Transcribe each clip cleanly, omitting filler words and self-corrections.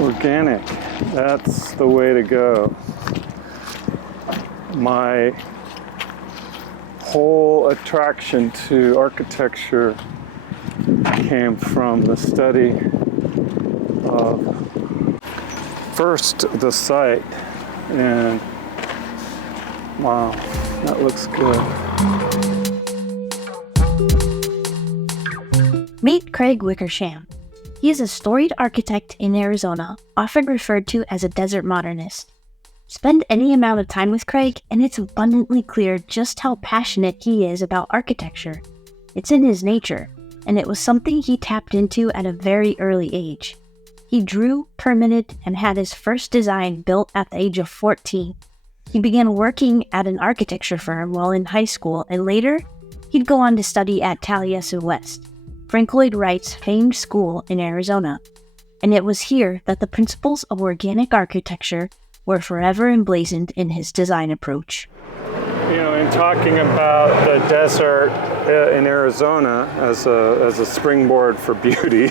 Organic, that's the way to go. My whole attraction to architecture came from the study of first the site, and wow, that looks good. Meet Craig Wickersham. He is a storied architect in Arizona, often referred to as a desert modernist. Spend any amount of time with Craig, and it's abundantly clear just how passionate he is about architecture. It's in his nature, and it was something he tapped into at a very early age. He drew, permitted, and had his first design built at the age of 14. He began working at an architecture firm while in high school, and later, he'd go on to study at Taliesin West, Frank Lloyd Wright's famed school in Arizona. And it was here that the principles of organic architecture were forever emblazoned in his design approach. You know, in talking about the desert in Arizona as a springboard for beauty,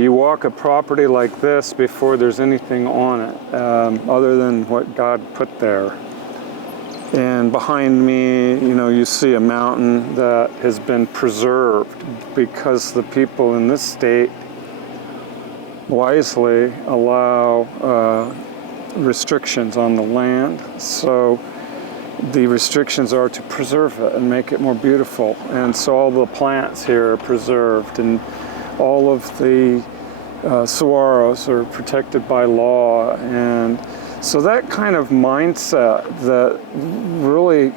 you walk a property like this before there's anything on it other than what God put there. And behind me, you know, you see a mountain that has been preserved because the people in this state wisely allow restrictions on the land. So the restrictions are to preserve it and make it more beautiful. And so all the plants here are preserved, and all of the saguaros are protected by law. And so that kind of mindset that really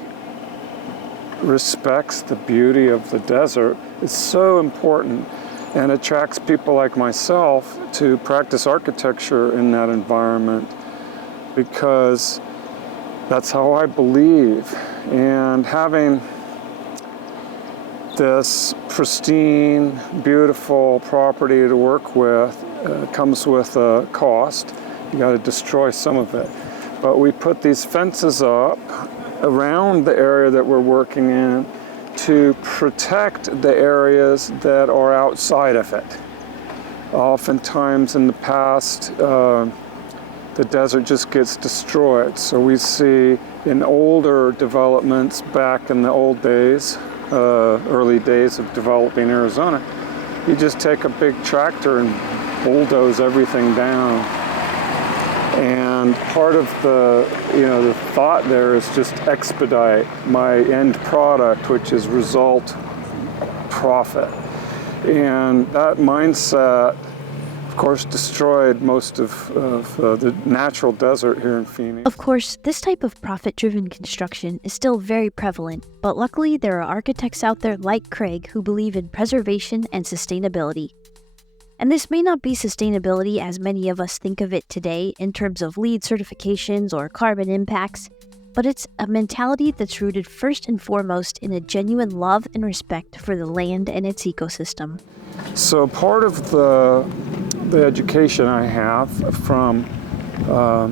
respects the beauty of the desert is so important and attracts people like myself to practice architecture in that environment, because that's how I believe. And having this pristine, beautiful property to work with comes with a cost. You got to destroy some of it. But we put these fences up around the area that we're working in to protect the areas that are outside of it. Oftentimes in the past, the desert just gets destroyed. So we see in older developments back in the old days, early days of developing Arizona, you just take a big tractor and bulldoze everything down. And part of the thought there is just expedite my end product, which is result profit. And that mindset, of course, destroyed most of the natural desert here in Phoenix. Of course, this type of profit-driven construction is still very prevalent, but luckily there are architects out there like Craig who believe in preservation and sustainability. And this may not be sustainability as many of us think of it today in terms of LEED certifications or carbon impacts, but it's a mentality that's rooted first and foremost in a genuine love and respect for the land and its ecosystem. So part of the education I have from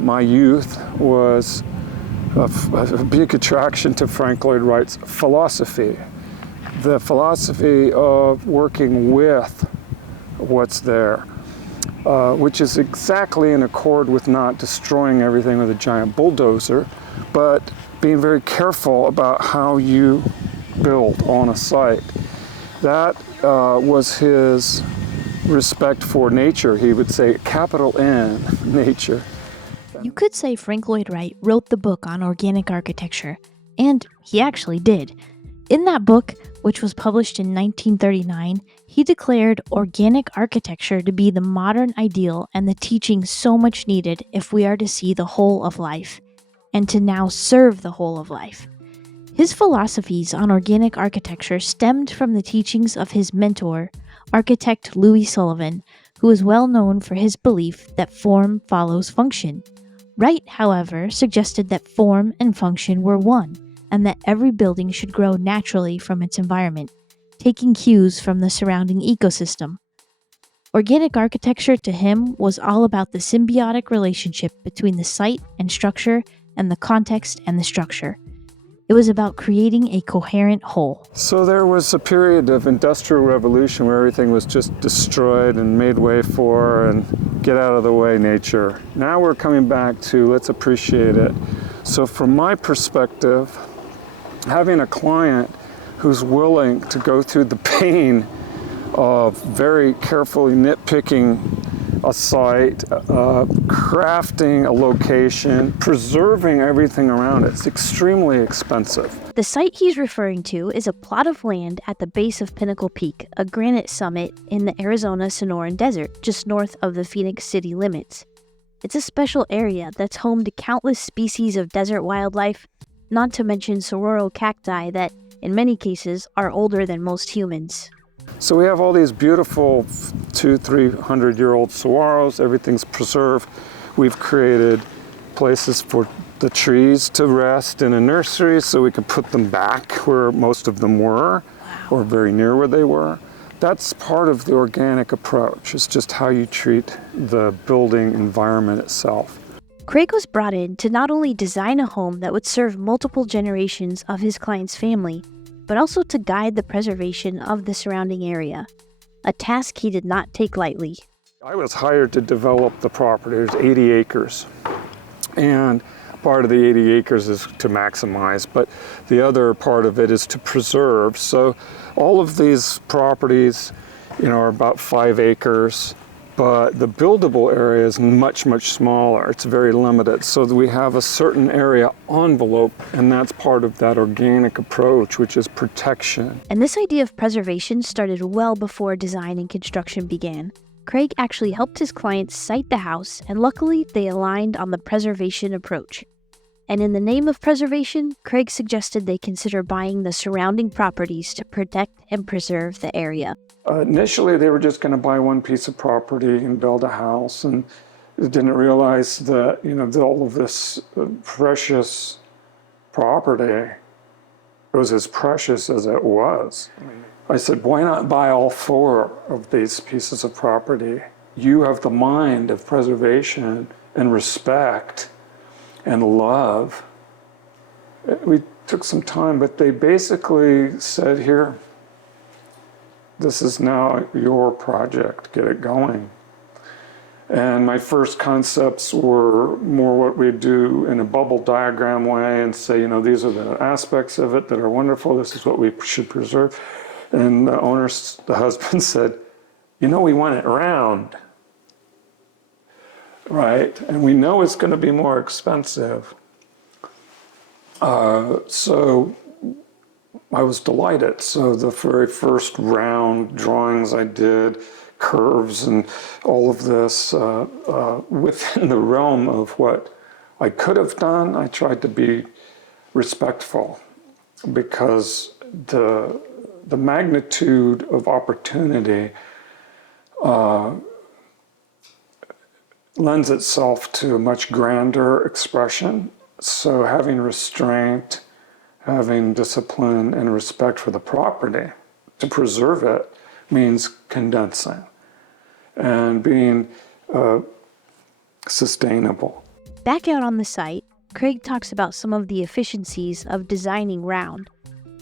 my youth was a big attraction to Frank Lloyd Wright's philosophy. The philosophy of working with what's there, which is exactly in accord with not destroying everything with a giant bulldozer, but being very careful about how you build on a site. That was his respect for nature. He would say, capital N, nature. You could say Frank Lloyd Wright wrote the book on organic architecture, and he actually did. In that book, which was published in 1939, he declared organic architecture to be the modern ideal and the teaching so much needed if we are to see the whole of life, and to now serve the whole of life. His philosophies on organic architecture stemmed from the teachings of his mentor, architect Louis Sullivan, who is well known for his belief that form follows function. Wright, however, suggested that form and function were one, and that every building should grow naturally from its environment, taking cues from the surrounding ecosystem. Organic architecture to him was all about the symbiotic relationship between the site and structure and the context and the structure. It was about creating a coherent whole. So there was a period of industrial revolution where everything was just destroyed and made way for and get out of the way nature. Now we're coming back to let's appreciate it. So from my perspective, having a client who's willing to go through the pain of very carefully nitpicking a site, crafting a location, preserving everything around it. It's extremely expensive. The site he's referring to is a plot of land at the base of Pinnacle Peak, a granite summit in the Arizona Sonoran Desert, just north of the Phoenix city limits. It's a special area that's home to countless species of desert wildlife, not to mention saguaro cacti that, in many cases, are older than most humans. So we have all these beautiful 200-300-year-old saguaros. Everything's preserved. We've created places for the trees to rest in a nursery so we could put them back where most of them were, or very near where they were. That's part of the organic approach. It's just how you treat the building environment itself. Craig was brought in to not only design a home that would serve multiple generations of his client's family, but also to guide the preservation of the surrounding area, a task he did not take lightly. I was hired to develop the property. There's 80 acres. And part of the 80 acres is to maximize, but the other part of it is to preserve. So all of these properties, are about 5 acres, but the buildable area is much, much smaller. It's very limited. So we have a certain area envelope, and that's part of that organic approach, which is protection. And this idea of preservation started well before design and construction began. Craig actually helped his clients site the house, and luckily they aligned on the preservation approach. And in the name of preservation, Craig suggested they consider buying the surrounding properties to protect and preserve the area. Initially, they were just going to buy one piece of property and build a house, and they didn't realize that, all of this precious property was as precious as it was. I said, why not buy all 4 of these pieces of property? You have the mind of preservation and respect and love. We took some time, but they basically said, here, this is now your project, get it going. And my first concepts were more what we do in a bubble diagram way and say, these are the aspects of it that are wonderful, this is what we should preserve. And the husband said, we want it round, right? And we know it's going to be more expensive. So I was delighted. So the very first round drawings I did, curves and all of this, within the realm of what I could have done, I tried to be respectful, because the magnitude of opportunity lends itself to a much grander expression. So having restraint, having discipline and respect for the property to preserve it means condensing and being sustainable. Back out on the site, Craig talks about some of the efficiencies of designing round,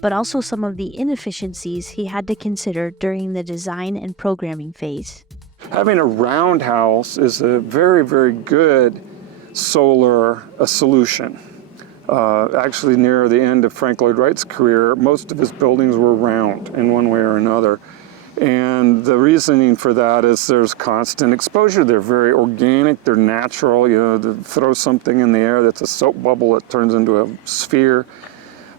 but also some of the inefficiencies he had to consider during the design and programming phase. Having a round house is a very, very good solar solution. Actually, near the end of Frank Lloyd Wright's career, most of his buildings were round in one way or another. And the reasoning for that is there's constant exposure. They're very organic, they're natural. To throw something in the air that's a soap bubble, it turns into a sphere.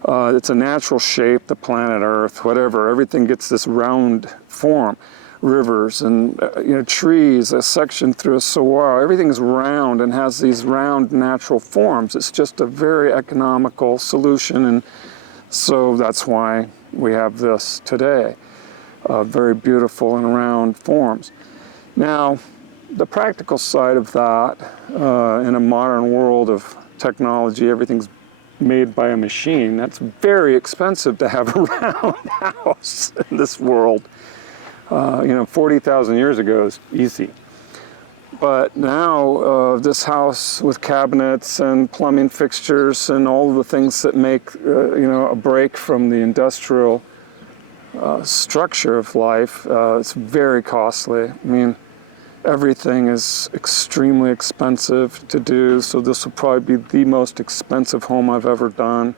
It's a natural shape, the planet Earth, whatever. Everything gets this round form. Rivers and trees, a section through a saguaro, everything's round and has these round natural forms. It's just a very economical solution, and so that's why we have this today. Very beautiful and round forms. Now, the practical side of that, in a modern world of technology, everything's made by a machine. That's very expensive to have a round house in this world. 40,000 years ago is easy. But now this house with cabinets and plumbing fixtures and all of the things that make a break from the industrial structure of life, it's very costly. I mean, everything is extremely expensive to do, so this will probably be the most expensive home I've ever done.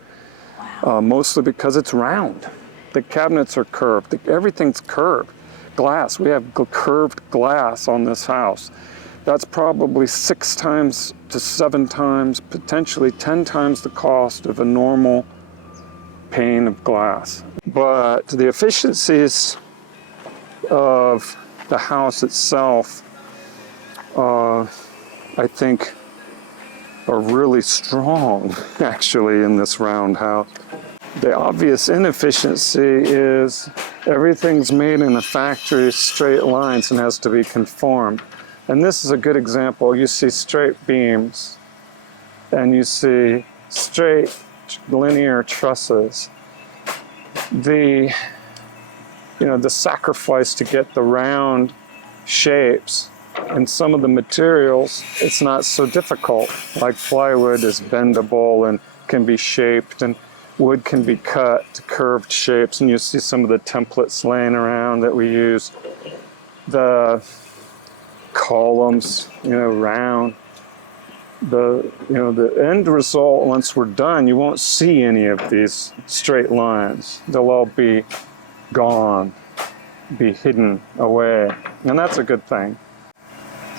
Wow. Mostly because it's round. The cabinets are curved. Everything's curved. Glass, we have curved glass on this house. That's probably 6 times to 7 times, potentially 10 times the cost of a normal pane of glass. But the efficiencies of the house itself, I think, are really strong, actually, in this round house. The obvious inefficiency is everything's made in a factory straight lines and has to be conformed. And this is a good example. You see straight beams, and you see straight linear trusses. The sacrifice to get the round shapes and some of the materials, it's not so difficult. Like plywood is bendable and can be shaped, and wood can be cut to curved shapes, and you see some of the templates laying around that we use. The columns, round. The end result, once we're done, you won't see any of these straight lines. They'll all be gone, be hidden away, and that's a good thing.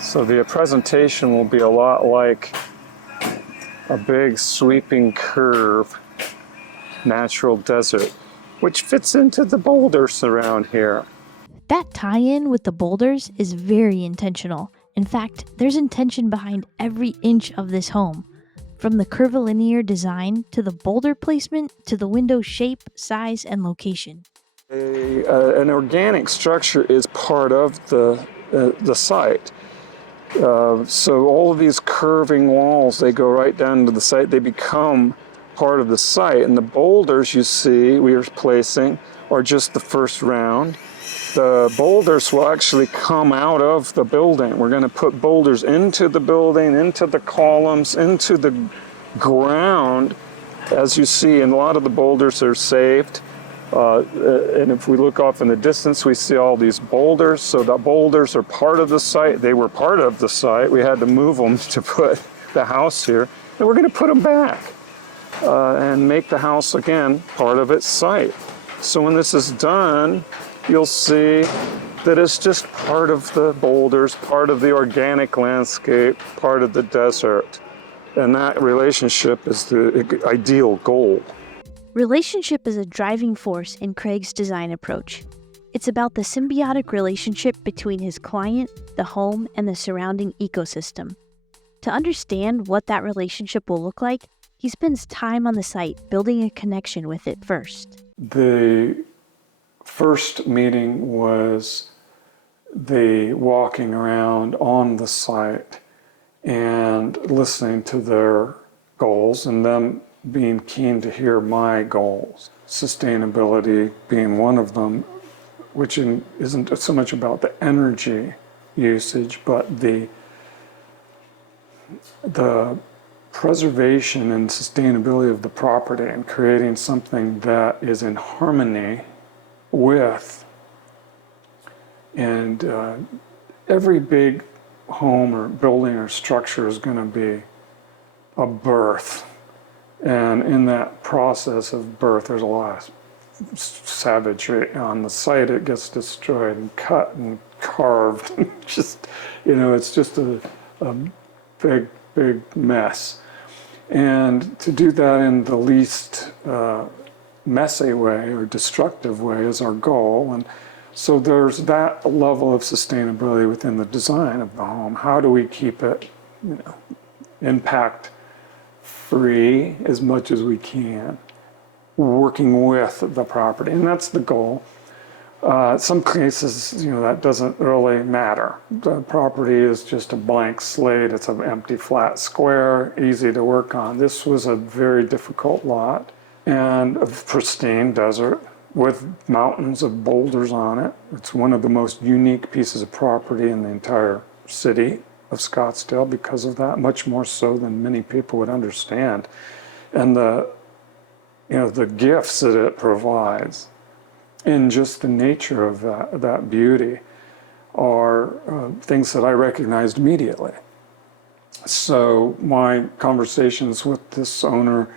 So the presentation will be a lot like a big sweeping curve, natural desert, which fits into the boulders around here. That tie-in with the boulders is very intentional. In fact, there's intention behind every inch of this home. From the curvilinear design to the boulder placement to the window shape, size, and location. An organic structure is part of the site. So all of these curving walls, they go right down to the site. They become part of the site. And the boulders you see we are placing are just the first round. The boulders will actually come out of the building. We're going to put boulders into the building, into the columns, into the ground. As you see, and a lot of the boulders are saved. And if we look off in the distance, we see all these boulders. So the boulders are part of the site. They were part of the site. We had to move them to put the house here. And we're going to put them back and make the house, again, part of its site. So when this is done, you'll see that it's just part of the boulders, part of the organic landscape, part of the desert. And that relationship is the ideal goal. Relationship is a driving force in Craig's design approach. It's about the symbiotic relationship between his client, the home, and the surrounding ecosystem. To understand what that relationship will look like, he spends time on the site building a connection with it first. The first meeting was the walking around on the site and listening to their goals and them being keen to hear my goals. Sustainability being one of them, which isn't so much about the energy usage, but the preservation and sustainability of the property and creating something that is in harmony with. And every big home or building or structure is going to be a birth. And in that process of birth, there's a lot of savagery. On the site, it gets destroyed and cut and carved. It's just a big mess. And to do that in the least messy way or destructive way is our goal. And so there's that level of sustainability within the design of the home. How do we keep it, impact free as much as we can, working with the property, and that's the goal. Some cases, that doesn't really matter. The property is just a blank slate. It's an empty flat square, easy to work on. This was a very difficult lot and a pristine desert with mountains of boulders on it. It's one of the most unique pieces of property in the entire city. of Scottsdale because of that, much more so than many people would understand. And the gifts that it provides in just the nature of that beauty are things that I recognized immediately. So my conversations with this owner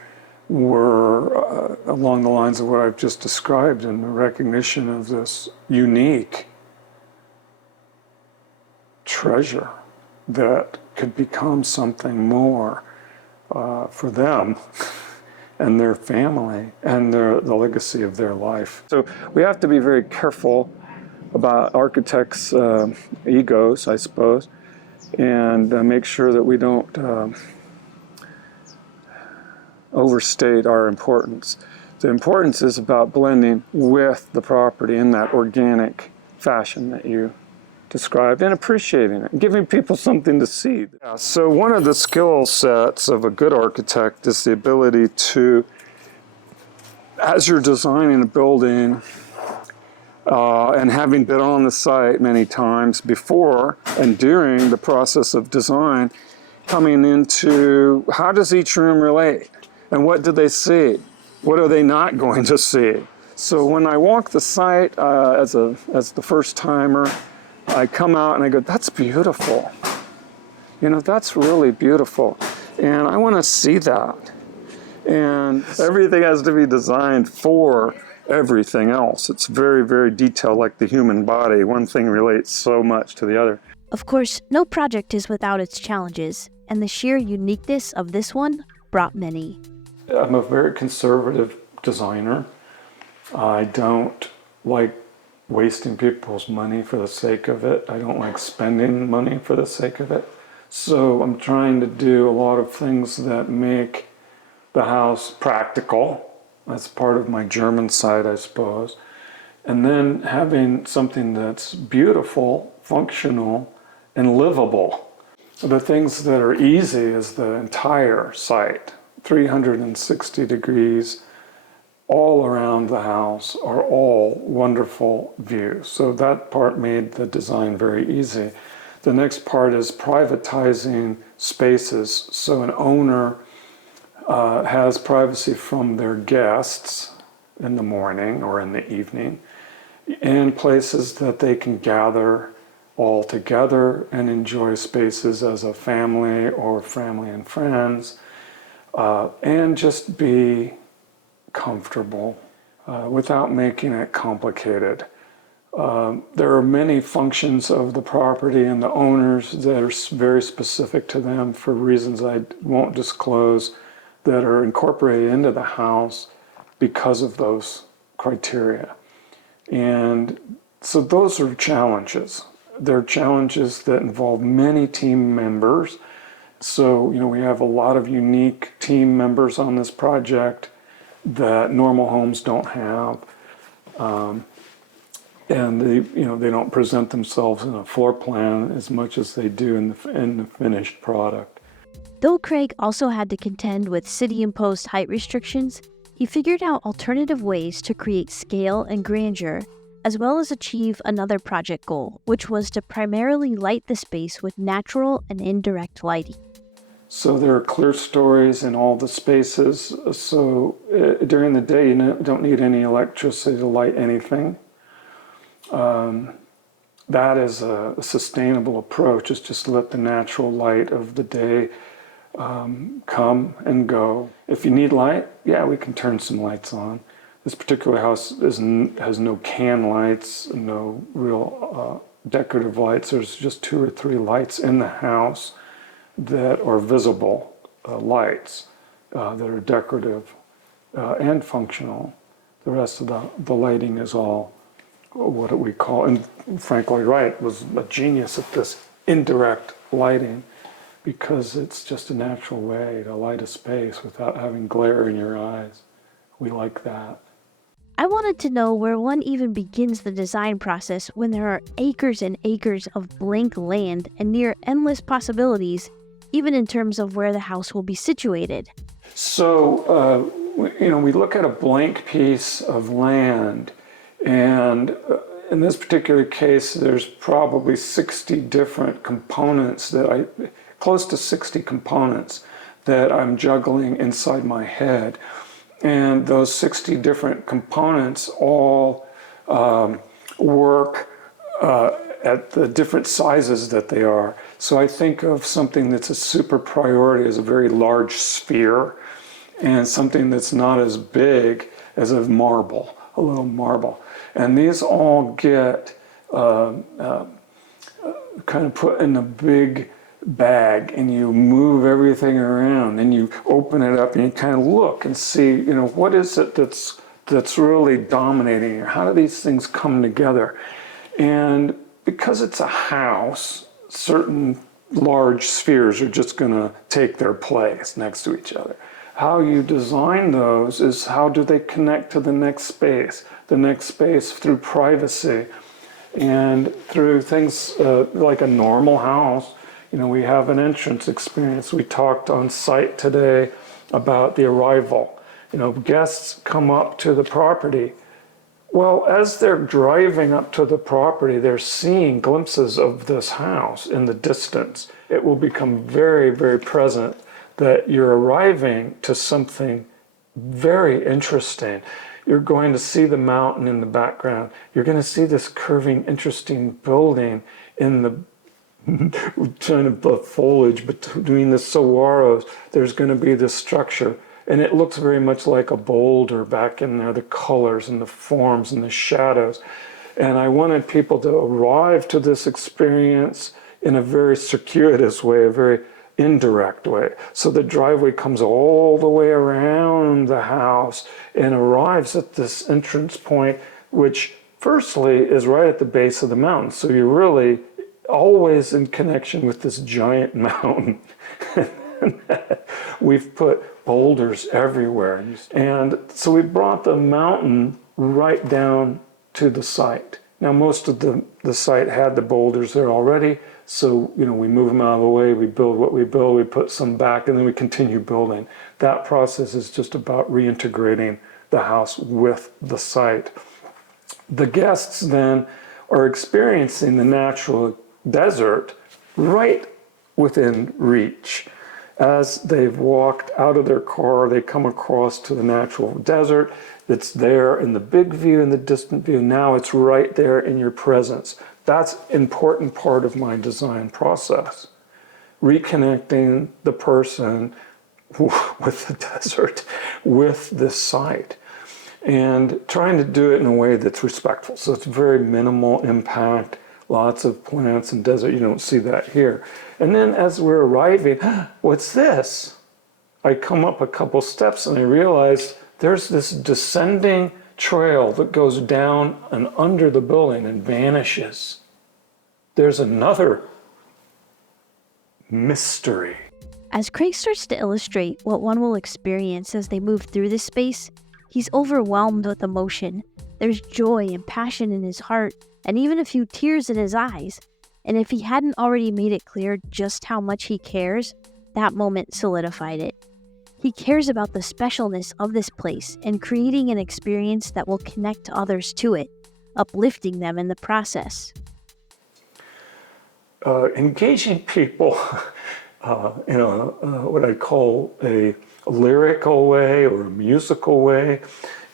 were along the lines of what I've just described, in the recognition of this unique treasure that could become something more for them and their family and the legacy of their life. So we have to be very careful about architects' egos, I suppose, and make sure that we don't overstate our importance. The importance is about blending with the property in that organic fashion that you described, and appreciating it, and giving people something to see. Yeah, so one of the skill sets of a good architect is the ability to, as you're designing a building, and having been on the site many times before and during the process of design, coming into how does each room relate? And what do they see? What are they not going to see? So when I walk the site as the first timer, I come out and I go, that's beautiful. That's really beautiful. And I want to see that. And everything has to be designed for everything else. It's very, very detailed, like the human body. One thing relates so much to the other. Of course, no project is without its challenges, and the sheer uniqueness of this one brought many. I'm a very conservative designer. I don't like wasting people's money for the sake of it. I don't like spending money for the sake of it. So I'm trying to do a lot of things that make the house practical. That's part of my German side, I suppose. And then having something that's beautiful, functional, and livable. So the things that are easy is the entire site, 360 degrees, all around the house are all wonderful views. So that part made the design very easy. The next part is privatizing spaces. So an owner has privacy from their guests in the morning or in the evening, and places that they can gather all together and enjoy spaces as a family or family and friends, and just be comfortable without making it complicated. There are many functions of the property and the owners that are very specific to them for reasons I won't disclose, that are incorporated into the house because of those criteria. And so those are challenges. They're challenges that involve many team members. So, we have a lot of unique team members on this project that normal homes don't have. And they don't present themselves in a floor plan as much as they do in the finished product. Though Craig also had to contend with city-imposed height restrictions, he figured out alternative ways to create scale and grandeur, as well as achieve another project goal, which was to primarily light the space with natural and indirect lighting. So there are clear stories in all the spaces. So during the day, you don't need any electricity to light anything. That is a sustainable approach, is just let the natural light of the day come and go. If you need light, we can turn some lights on. This particular house has no can lights, no real decorative lights. There's just 2 or 3 lights in the house that are visible lights that are decorative and functional. The rest of the lighting is all what we call, and Frank Lloyd Wright was a genius at this indirect lighting, because it's just a natural way to light a space without having glare in your eyes. We like that. I wanted to know where one even begins the design process when there are acres and acres of blank land and near endless possibilities, even in terms of where the house will be situated. So, we look at a blank piece of land, and in this particular case, there's probably 60 different components close to 60 components that I'm juggling inside my head. And those 60 different components all work at the different sizes that they are. So I think of something that's a super priority as a very large sphere, and something that's not as big as a marble, a little marble. And these all get kind of put in a big bag, and you move everything around, and you open it up, and you kind of look and see, what is it that's really dominating, or how do these things come together? And because it's a house, certain large spheres are just going to take their place next to each other. How you design those is how do they connect to the next space through privacy and through things like a normal house. We have an entrance experience. We talked on site today about the arrival. Guests come up to the property. Well, as they're driving up to the property, they're seeing glimpses of this house in the distance. It will become very, very present that you're arriving to something very interesting. You're going to see the mountain in the background. You're going to see this curving, interesting building in the kind of the foliage between the saguaros. There's going to be this structure. And it looks very much like a boulder back in there, the colors and the forms and the shadows. And I wanted people to arrive to this experience in a very circuitous way, a very indirect way. So the driveway comes all the way around the house and arrives at this entrance point, which firstly is right at the base of the mountain. So you're really always in connection with this giant mountain. We've put boulders everywhere. And so we brought the mountain right down to the site. Now, most of the site had the boulders there already. So, we move them out of the way, we build what we build, we put some back, and then we continue building. That process is just about reintegrating the house with the site. The guests then are experiencing the natural desert right within reach. As they've walked out of their car, they come across to the natural desert. It's there in the big view and the distant view. Now it's right there in your presence. That's an important part of my design process. Reconnecting the person with the desert, with this site, and trying to do it in a way that's respectful. So it's very minimal impact, lots of plants and desert. You don't see that here. And then as we're arriving, what's this? I come up a couple steps and I realize there's this descending trail that goes down and under the building and vanishes. There's another mystery. As Craig starts to illustrate what one will experience as they move through this space, he's overwhelmed with emotion. There's joy and passion in his heart, and even a few tears in his eyes. And if he hadn't already made it clear just how much he cares, that moment solidified it. He cares about the specialness of this place and creating an experience that will connect others to it, uplifting them in the process. Engaging people in what I call a lyrical way or a musical way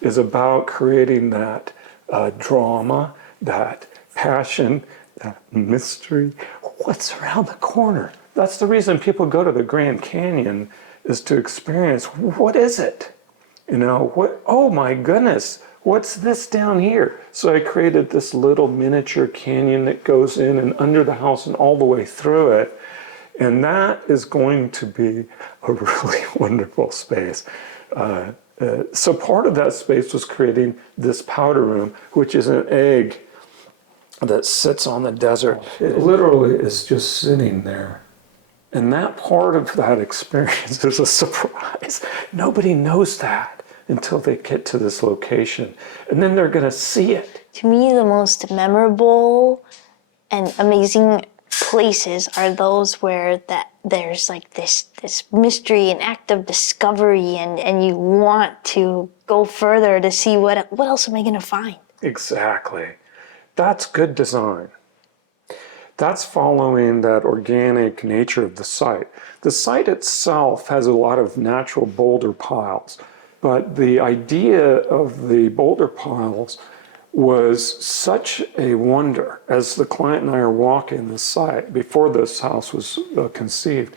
is about creating that drama, that passion, that mystery. What's around the corner? That's the reason people go to the Grand Canyon, is to experience, what is it? Oh my goodness, what's this down here? So I created this little miniature canyon that goes in and under the house and all the way through it. And that is going to be a really wonderful space. So part of that space was creating this powder room, which is an egg that sits on the desert. It literally is just sitting there. And that part of that experience is a surprise. Nobody knows that until they get to this location. And then they're going to see it. To me, the most memorable and amazing places are those where there's like this mystery, an act of discovery, and you want to go further to see what else am I going to find. Exactly. That's good design. That's following that organic nature of the site. The site itself has a lot of natural boulder piles, but the idea of the boulder piles was such a wonder as the client and I are walking the site before this house was conceived.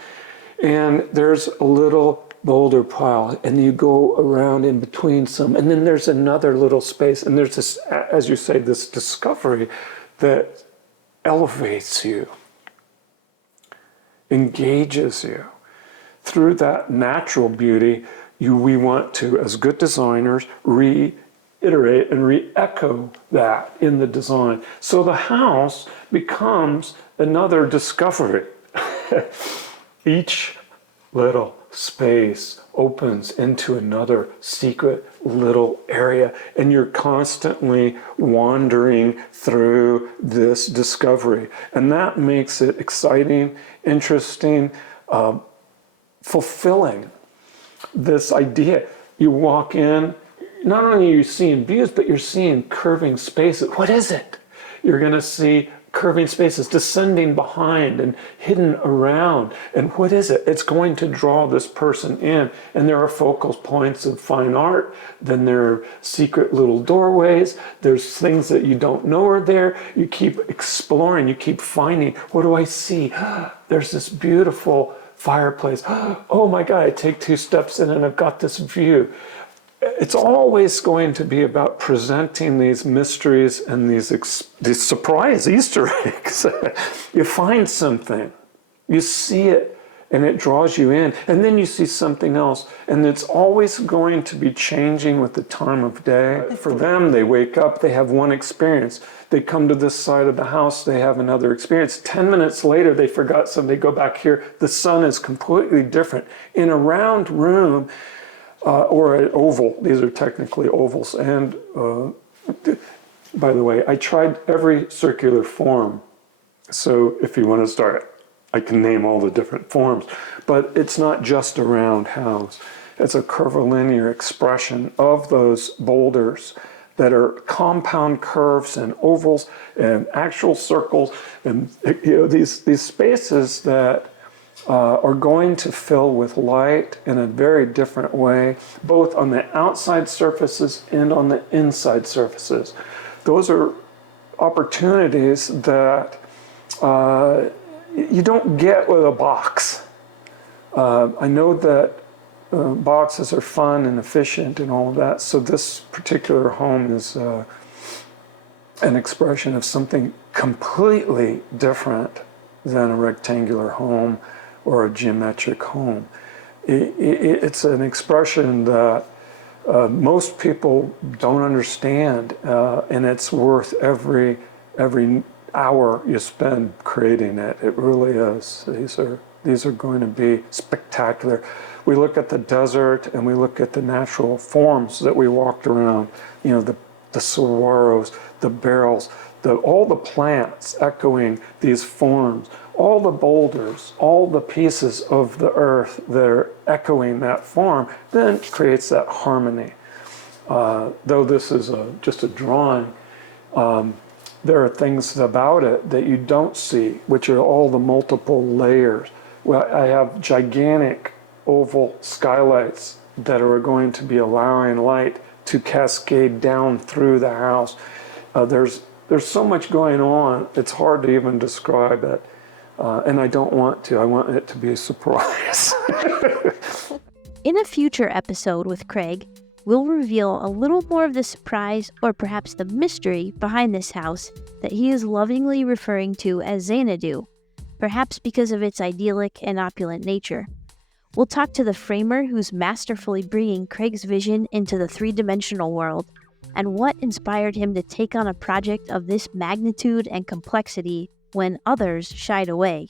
And there's a little boulder pile, and you go around in between some, and then there's another little space, and there's this, as you say, this discovery that elevates you, engages you. Through that natural beauty, we want to, as good designers, reiterate and re-echo that in the design. So the house becomes another discovery. Each little space opens into another secret little area, and you're constantly wandering through this discovery. And that makes it exciting, interesting, fulfilling. This idea, you walk in, not only are you seeing views, but you're seeing curving spaces. What is it? You're going to see curving spaces descending behind and hidden around. And what is it? It's going to draw this person in. And there are focal points of fine art. Then there are secret little doorways. There's things that you don't know are there. You keep exploring. You keep finding. What do I see? There's this beautiful fireplace. Oh my God, I take 2 steps in and I've got this view. It's always going to be about presenting these mysteries and these surprise Easter eggs. You find something, you see it, and it draws you in. And then you see something else, and it's always going to be changing with the time of day. For them, they wake up, they have one experience. They come to this side of the house, they have another experience. 10 minutes later, they forgot something, they go back here. The sun is completely different. In a round room, or an oval. These are technically ovals. And by the way, I tried every circular form. So if you want to start, I can name all the different forms. But it's not just a round house. It's a curvilinear expression of those boulders that are compound curves and ovals and actual circles. And these spaces that are going to fill with light in a very different way, both on the outside surfaces and on the inside surfaces. Those are opportunities that you don't get with a box. I know that boxes are fun and efficient and all of that, so this particular home is an expression of something completely different than a rectangular home or a geometric home. It's an expression that most people don't understand, and it's worth every hour you spend creating it. It really is. These are going to be spectacular. We look at the desert and we look at the natural forms that we walked around. The saguaros, the barrels, all the plants echoing these forms. All the boulders, all the pieces of the earth that are echoing that form, then creates that harmony. Though this is just a drawing, there are things about it that you don't see, which are all the multiple layers. Well, I have gigantic oval skylights that are going to be allowing light to cascade down through the house. There's so much going on, it's hard to even describe it. And I don't want to. I want it to be a surprise. In a future episode with Craig, we'll reveal a little more of the surprise or perhaps the mystery behind this house that he is lovingly referring to as Xanadu, perhaps because of its idyllic and opulent nature. We'll talk to the framer who's masterfully bringing Craig's vision into the three-dimensional world, and what inspired him to take on a project of this magnitude and complexity when others shied away.